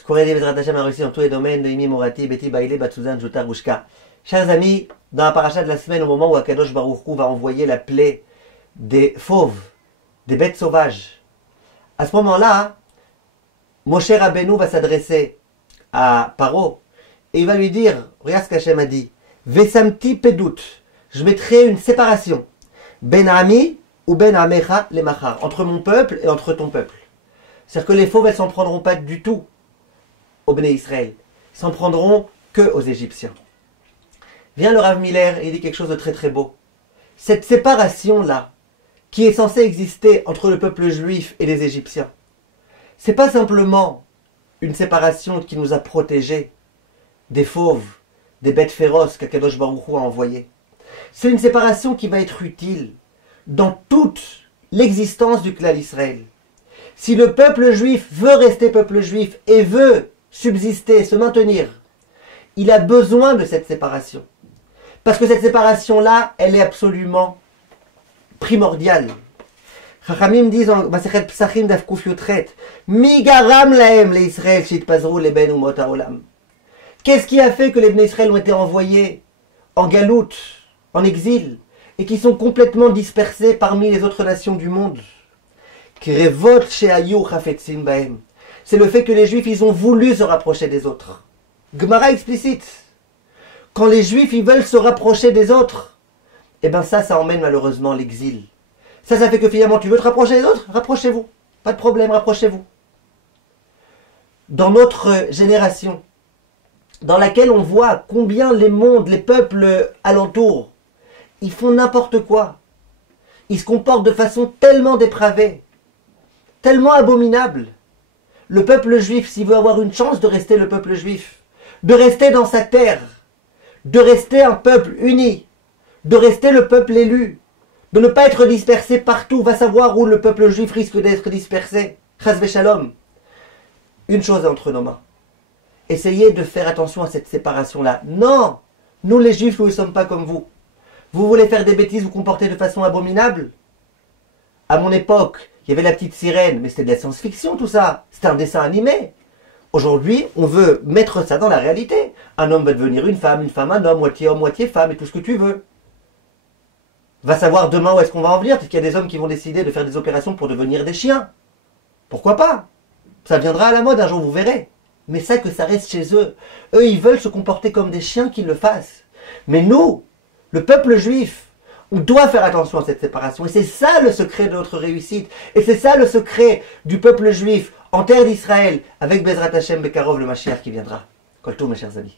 Ce qu'on a dit, Bezrat Hashem a réussi dans tous les domaines de Imi Morati, Beti Baile, Batsuzan, Joutar, Gushka. Chers amis, dans la paracha de la semaine, au moment où Akadosh Baruch Hu va envoyer la plaie des fauves, des bêtes sauvages, à ce moment-là, Moshe Rabbeinu va s'adresser à Paro et il va lui dire, regarde ce qu'Hachem a dit, Vesamti Pedut, je mettrai une séparation, Ben Ami ou Ben Amecha les Machar, entre mon peuple et entre ton peuple. C'est-à-dire que les fauves, elles s'en prendront pas du tout au Bnei Israël. Ils s'en prendront que aux Égyptiens. Vient le Rav Miller et il dit quelque chose de très très beau. Cette séparation-là, qui est censée exister entre le peuple juif et les Égyptiens, c'est pas simplement une séparation qui nous a protégés des fauves, des bêtes féroces qu'Akadosh Baruch Hu a envoyées. C'est une séparation qui va être utile dans toute l'existence du clan Israël. Si le peuple juif veut rester peuple juif et veut subsister, se maintenir, il a besoin de cette séparation. Parce que cette séparation-là, elle est absolument primordiale. Chachamim disent en Masechet Psachim Daf Kuf Yutret, Mi garam lahem le Israël shitpazru leben umot haolam. Qu'est-ce qui a fait que les Bnei Israël ont été envoyés en galoute, en exil, et qui sont complètement dispersés parmi les autres nations du monde? Krevot shehayu chafetzim bahem. C'est le fait que les Juifs, ils ont voulu se rapprocher des autres. Gemara explicite. Quand les Juifs, ils veulent se rapprocher des autres, eh bien ça emmène malheureusement l'exil. Ça fait que finalement, tu veux te rapprocher des autres? Rapprochez-vous. Pas de problème, rapprochez-vous. Dans notre génération, dans laquelle on voit combien les mondes, les peuples alentours, ils font n'importe quoi. Ils se comportent de façon tellement dépravée, tellement abominable. Le peuple juif, s'il veut avoir une chance de rester le peuple juif, de rester dans sa terre, de rester un peuple uni, de rester le peuple élu, de ne pas être dispersé partout, va savoir où le peuple juif risque d'être dispersé. Chas v'shalom. Une chose est entre nos mains. Essayez de faire attention à cette séparation-là. Non! Nous les juifs, nous ne sommes pas comme vous. Vous voulez faire des bêtises, vous comporter de façon abominable? À mon époque, il y avait la petite sirène, mais c'était de la science-fiction tout ça. C'était un dessin animé. Aujourd'hui, on veut mettre ça dans la réalité. Un homme va devenir une femme un homme, moitié femme, et tout ce que tu veux. Va savoir demain où est-ce qu'on va en venir. Peut-être qu'il y a des hommes qui vont décider de faire des opérations pour devenir des chiens. Pourquoi pas? Ça viendra à la mode un jour, vous verrez. Mais ça, que ça reste chez eux. Eux, ils veulent se comporter comme des chiens, qu'ils le fassent. Mais nous, le peuple juif, on doit faire attention à cette séparation. Et c'est ça le secret de notre réussite. Et c'est ça le secret du peuple juif en terre d'Israël, avec Bezrat Hashem Bekarov, le Mashiach qui viendra. Kol tov, mes chers amis.